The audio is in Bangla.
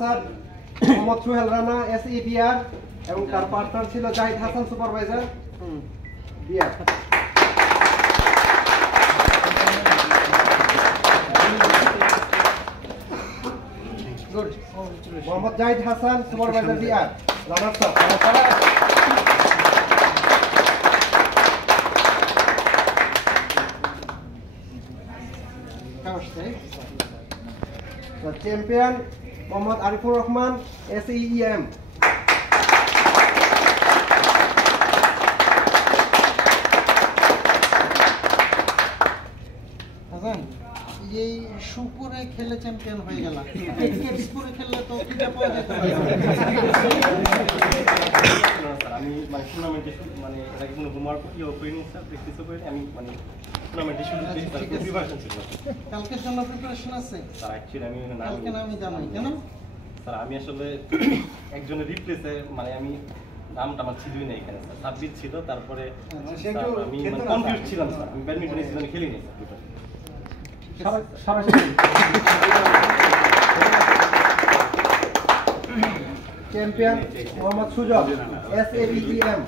স্যার মোহাম্মদ সোহেল রানা এসইবিআর এবং তার পার্টনার ছিল Zahid Hasan supervisor BR. Good. Mohammad Zahid Hasan supervisor BR রানার sir. Champion Mohammad Arifur Rahman SEM. এই সুপুরে খেলে চ্যাম্পিয়ন হয়ে গেল, কেশপুরে খেললে তো কিটা পাওয়া যেত। আমি মানে টুর্নামেন্টে মানে এটা কোনো হোমওয়ার্ক কি করিনি স্যার, প্র্যাকটিসও করিনি। আমি মানে টুর্নামেন্টে শুরু থেকে প্রিপারেশন ছিল। কালকের জন্য প্রিপারেশন আছে স্যার অ্যাকচুয়ালি আমি কালকে না আমি জানাই কেন স্যার আমি আসলে একজনের রিপ্লেসে মানে আমি নামটা আমার ছিলই না এখানে স্যার, সাবমিট ছিল। তারপরে আমি মানে কনফিউজ ছিলাম স্যার, আমি ব্যাডমিন্টন সিজনে খেলিনি স্যার। চ্যাম্পিয়ন মোহাম্মদ সুজন এসএবিএম।